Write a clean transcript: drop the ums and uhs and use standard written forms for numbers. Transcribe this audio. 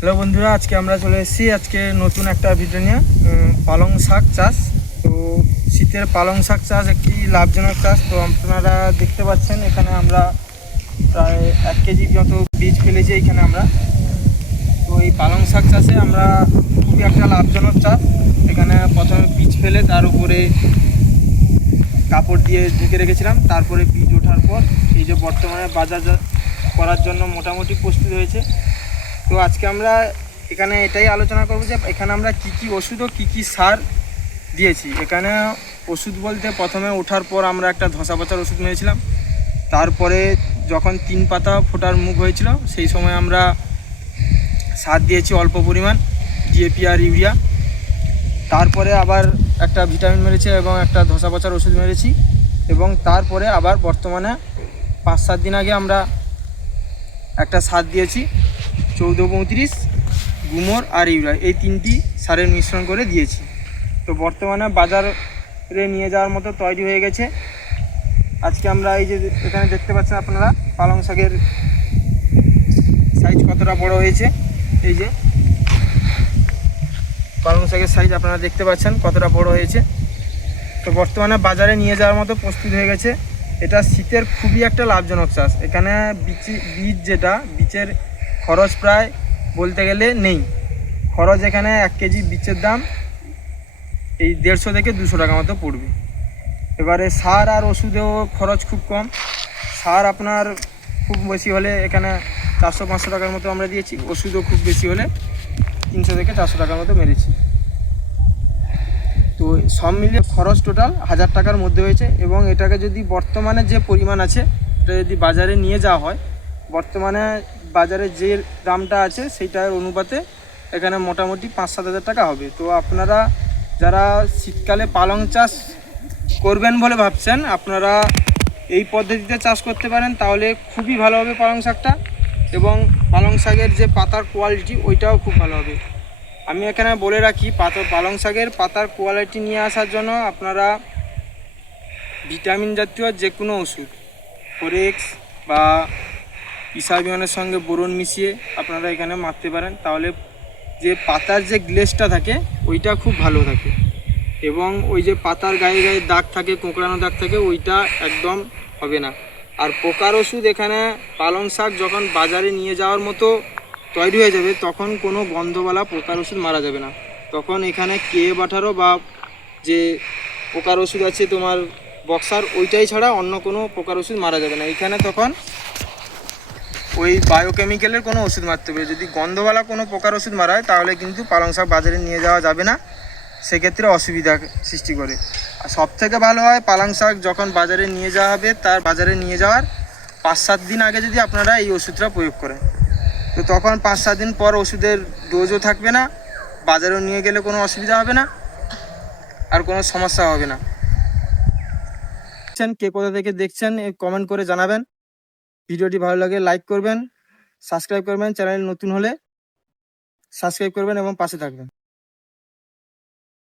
Hello বন্ধুরা, আজকে আমরা চলে এসেছি আজকে নতুন একটা ভিডিও নিয়ে। পালং শাক চাষ। তো শীতের পালং শাক চাষ একটি লাভজনক চাষ। তো আপনারা দেখতে পাচ্ছেন এখানে আমরা প্রায় 1 কেজি মতো বীজ ফেলেছি এখানে আমরা। তো এই পালং শাক চাষে আমরা খুবই একটা লাভজনক চাষ। এখানে প্রথমে বীজ ফেলে তার উপরে কাপড় দিয়ে ঢেকে রেখেছিলাম, তারপরে বীজ ওঠার পর এই যে বর্তমানে বাজার করার জন্য মোটামুটি প্রস্তুত হয়েছে। তো আজকে আমরা এখানে এটাই আলোচনা করব যে এখানে আমরা কি ওষুধ ও কি সার দিয়েছি। এখানে ওষুধ বলতে প্রথমে ওঠার পর আমরা একটা ধসা পচার ওষুধ মেরেছিলাম। তারপরে যখন 3 পাতা ফোটার মুখ হয়েছিল সেই সময় আমরা সার দিয়েছি অল্প পরিমাণ, ডিএপি আর ইউরিয়া। তারপরে আবার একটা ভিটামিন মেরেছি এবং একটা ধসা পচার ওষুধ মেরেছি। এবং তারপরে আবার বর্তমানে 5-7 দিন আগে আমরা একটা সার দিয়েছি 14-35, গুমর আর ইউরিয়া, এই 3টি সারের মিশ্রণ করে দিয়েছি। তো বর্তমানে বাজারে নিয়ে যাওয়ার মতো তৈরি হয়ে গেছে। আজকে আমরা এই যে এখানে দেখতে পাচ্ছেন আপনারা পালং শাকের সাইজ কতটা বড় হয়েছে। এই যে পালং শাকের সাইজ আপনারা দেখতে পাচ্ছেন কতটা বড় হয়েছে। তো বর্তমানে বাজারে নিয়ে যাওয়ার মতো প্রস্তুত হয়ে গেছে। এটা শীতের খুবই একটা লাভজনক চাষ। এখানে বীজের খরচ প্রায় বলতে গেলে নেই। খরচ এখানে 1 কেজি বীজের দাম এই 150 থেকে 200 টাকা মতো পড়বে। এবারে সার আর ওষুধেও খরচ খুব কম। সার আপনার খুব বেশি হলে এখানে 400-500 টাকার মতো আমরা দিয়েছি। ওষুধও খুব বেশি হলে 300 থেকে 400 টাকার মতো মেরেছি। তো সব মিলিয়ে খরচ টোটাল 1000 টাকার মধ্যে হয়েছে। এবং এটাকে যদি বর্তমানে যে পরিমাণ আছে এটা যদি বাজারে নিয়ে যাওয়া হয়, বর্তমানে বাজারে যে দামটা আছে সেইটার অনুপাতে এখানে মোটামুটি 5-7 হাজার টাকা হবে। তো আপনারা যারা শীতকালে পালং চাষ করবেন বলে ভাবছেন, আপনারা এই পদ্ধতিতে চাষ করতে পারেন, তাহলে খুবই ভালো হবে পালং শাকটা। এবং পালং শাকের যে পাতার কোয়ালিটি ওইটাও খুব ভালো হবে। আমি এখানে বলে রাখি, পালং শাকের পাতার কোয়ালিটি নিয়ে আসার জন্য আপনারা ভিটামিন জাতীয় যে কোনো ওষুধ, ফোরেক্স বা ইসাবিয়নের সঙ্গে বোরন মিশিয়ে আপনারা এখানে মারতে পারেন, তাহলে যে পাতার যে গ্লেজটা থাকে ওইটা খুব ভালো থাকে। এবং ওই যে পাতার গায়ে গায়ে দাগ থাকে, কোঁকড়ানো দাগ থাকে, ওইটা একদম হবে না। আর পোকার ওষুধ এখানে পালং শাক যখন বাজারে নিয়ে যাওয়ার মতো তৈরি হয়ে যাবে তখন কোনো গন্ধওয়ালা পোকার ওষুধ মারা যাবে না। তখন এখানে K18 বা যে পোকার ওষুধ আছে তোমার বক্সার, ওইটাই ছাড়া অন্য কোনো পোকার ওষুধ মারা যাবে না। এখানে তখন ওই বায়োকেমিক্যালের কোনো ওষুধ মারতে হবে। যদি গন্ধওয়ালা কোনো পোকার ওষুধ মারা হয় তাহলে কিন্তু পালং শাক বাজারে নিয়ে যাওয়া যাবে না, সেক্ষেত্রে অসুবিধা সৃষ্টি করে। আর সবথেকে ভালো হয় পালং শাক যখন বাজারে নিয়ে যাওয়া হবে তার বাজারে নিয়ে যাওয়ার 5-7 দিন আগে যদি আপনারা এই ওষুধটা প্রয়োগ করেন, তো তখন 5-7 দিন পর ওষুধের ডোজও থাকবে না, বাজারেও নিয়ে গেলে কোনো অসুবিধা হবে না, আর কোনো সমস্যা হবে না। কে কোথা থেকে দেখছেন কমেন্ট করে জানাবেন। ভিডিওটি ভালো লাগে লাইক করবেন, সাবস্ক্রাইব করবেন, চ্যানেল নতুন হলে সাবস্ক্রাইব করবেন এবং পাশে থাকবেন।